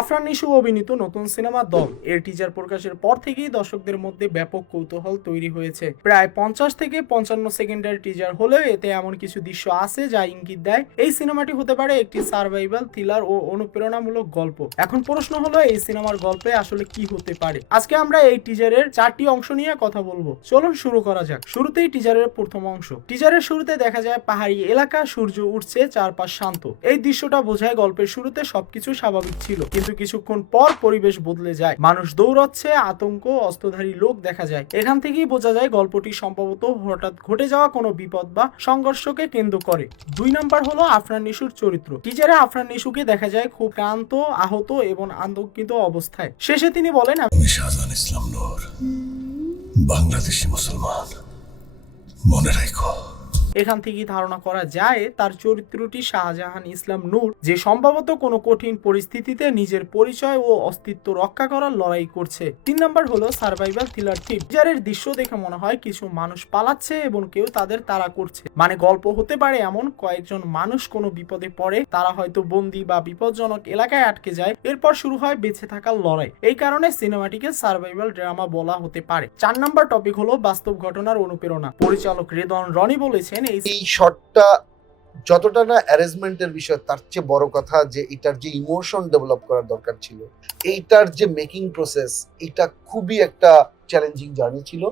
আফরান নিশু অভিনীত নতুন সিনেমা দল এর টিজার প্রকাশের পর থেকেই দর্শকদের মধ্যে ব্যাপক কৌতূহল তৈরি হয়েছে। প্রায় 50 থেকে 55 সেকেন্ডের টিজার হলেও এতে এমন কিছু দৃশ্য আছে যা ইঙ্গিত দেয় এই সিনেমাটি হতে পারে একটি সার্ভাইভাল থ্রিলার ও অনুপ্রেরণামূলক গল্প। এখন প্রশ্ন হলো এই সিনেমার গল্পে আসলে কি হতে পারে। আজকে আমরা এই টিজারের 4টি অংশ নিয়ে কথা বলবো। চলুন শুরু করা যাক। শুরুতেই টিজারের প্রথম অংশ। টিজারের শুরুতে দেখা যায় পাহাড়ি এলাকা, সূর্য উঠছে, চারপাশ শান্ত। এই দৃশ্যটা বোঝায় গল্পের শুরুতে সবকিছু স্বাভাবিক ছিল, কিন্তু কিছুক্ষণ পর পরিবেশ বদলে যায়। মানুষ দৌড়াচ্ছে, আতঙ্ক, অস্ত্রধারী লোক দেখা যায়। এখান থেকেই বোঝা যায় গল্পটি সম্ভবত হঠাৎ ঘটে যাওয়া কোনো বিপদ বা সংঘর্ষকে কেন্দ্র করে। 2 নাম্বার হলো আফরান নিশুর চরিত্র। টিজারে আফরান নিশুকে দেখা যায় খুব ক্লান্ত, আহত এবং আতঙ্কিত অবস্থায়। শেষে তিনি বলেন, আমি শাহজাহান ইসলাম নূর, বাংলাদেশি মুসলমান, মনে রাখো। এখান থেকেই ধারণা করা যায় তার চরিত্রটি শাহজাহান ইসলাম নূর, যে সম্ভবত কোনো কঠিন পরিস্থিতিতে নিজের পরিচয় ও অস্তিত্ব রক্ষা করার লড়াই করছে। 3 নাম্বার হলো সার্ভাইভাল থ্রিলার থিম। টিজারের দৃশ্য দেখে মনে হয় কিছু মানুষ পালাচ্ছে এবং কেউ তাদের তাড়া করছে। মানে গল্প হতে পারে এমন কয়েকজন মানুষ কোনো বিপদে পড়ে, তারা হয়তো বন্দী বা বিপজ্জনক এলাকায় আটকে যায়, এরপর শুরু হয় বেঁচে থাকার লড়াই। এই কারণে সিনেমাটিকে সার্ভাইভাল ড্রামা বলা হতে পারে। 4 নাম্বার টপিক হলো বাস্তব ঘটনার অনুপ্রেরণা। পরিচালক রেদন রনি বলেছেন, এই শটটা যতটা না অ্যারেঞ্জমেন্টের বিষয়, তার চেয়ে বড় কথা যে এটার যে ইমোশন ডেভেলপ করার দরকার ছিল, এইটার যে মেকিং প্রসেস, এটা খুবই একটা চ্যালেঞ্জিং জার্নি ছিল।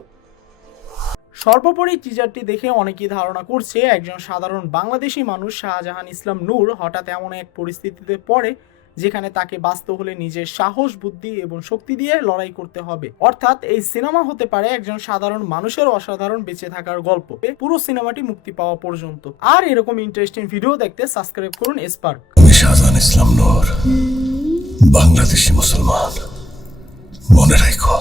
সর্বোপরি টিজারটি দেখে অনেকেই ধারণা করছে একজন সাধারণ বাংলাদেশি মানুষ শাহজাহান ইসলাম নূর হঠাৎ এমন এক পরিস্থিতিতে পড়ে যেখানে তাকে বাঁচতে হলে নিজের সাহস, বুদ্ধি এবং শক্তি দিয়ে লড়াই করতে হবে। অর্থাৎ এই সিনেমা হতে পারে একজন সাধারণ মানুষের অসাধারণ বেঁচে থাকার গল্প, পুরো সিনেমাটি মুক্তি পাওয়া পর্যন্ত। আর এরকম ইন্টারেস্টিং ভিডিও দেখতে সাবস্ক্রাইব করুন স্পার্ক। আমি শাহজাহান ইসলাম নূর, বাংলাদেশি মুসলমান, মনে রাখো।